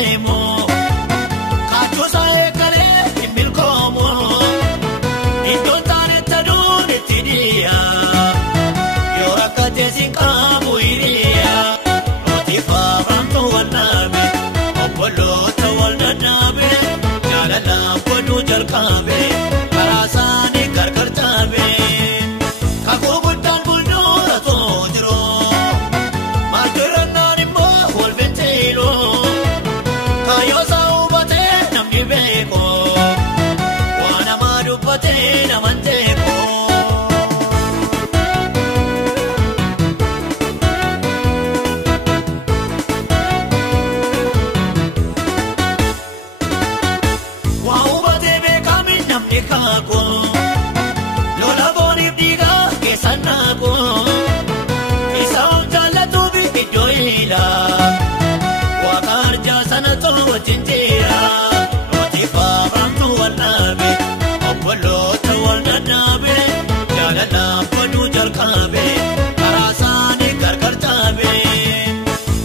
deemo kachuusa eekalee milkoomo iddoon taanetta duunetti dhiya yoo rakkate sinqaamu hiriya nuti faafamtu wannaabe obboloota wal dadhaabe jaalalaan godhuu jalqaabe karaa isaanii gargar taabe kakuu guddaan buldoora too jiru maaltu irrannaan immoo wal benteelo kaayoo isaa hubatee namni beeko waan namaa dubbatee naman teeko. Waa hubatee beekame namni kaako lola booniif dhiigaa keessan naako isa of jaallatuufi iddoo hiila waaqa arjaa sana tolu wajjin jira nuti faafamtu wal dhaabe obboloota wal dadhaabe jaalalaan godhuu jalqaabe karaa isaanii gargar taabe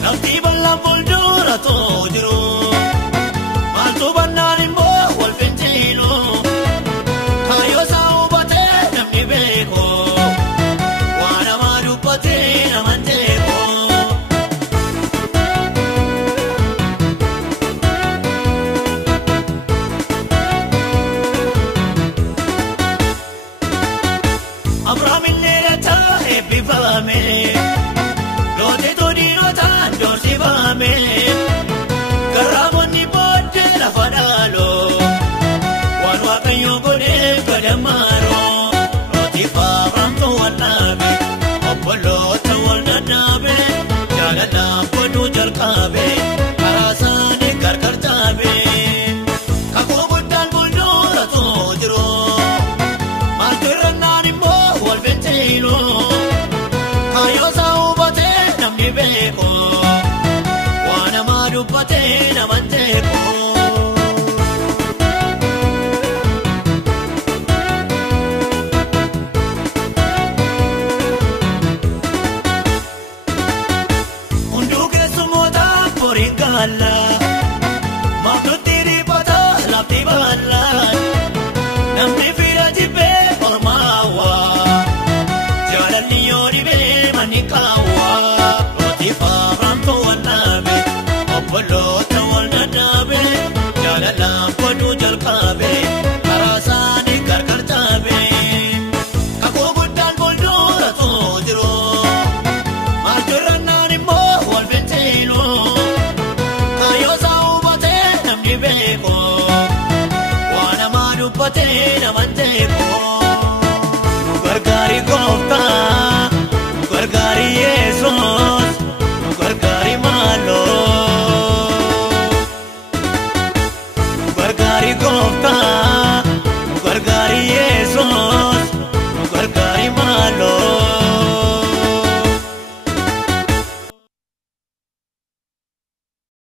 lafti bal'aan fuuldura too jiru maaltu bannaan immoo wal benteelo kaayoo isaa hubatee namni beeko waan namaa dubbatee naman teeko. Abrahaam illee lataa eebbifame lootitu diinotaan doorsifame garraamonni booddee lafa dhaaloo waan waaqayyoo godhee gadamaaroo nuti faafamtu wal dhaabe obboloota wal dadhaabe jaalalaan godhuu jalqaabe karaa isaanii gargar taabe kakuu guddaan buldoora too jiru maaltu irrannaan immoo wal benteelo kaayoo isaa hubatee namni beeko waan namaa dubbatee naman teeko. Hunduu keessummoota borii gaala maamlutti dhiibbata lafti baala namni fira jibbee ormaawaa jaalalli yoo dhibee manni kaawwaa nuti faafamtu wal dhaabe obboloota wal dadhaabe jaalalaan godhuu jalqaabe karaa isaanii gargar taabe kakuu guddaan fuuldura too jiru maaltu irrannaan immoo wal benteelo kaayoo isaa hubatee namni beeko waan namaa dubbatee naman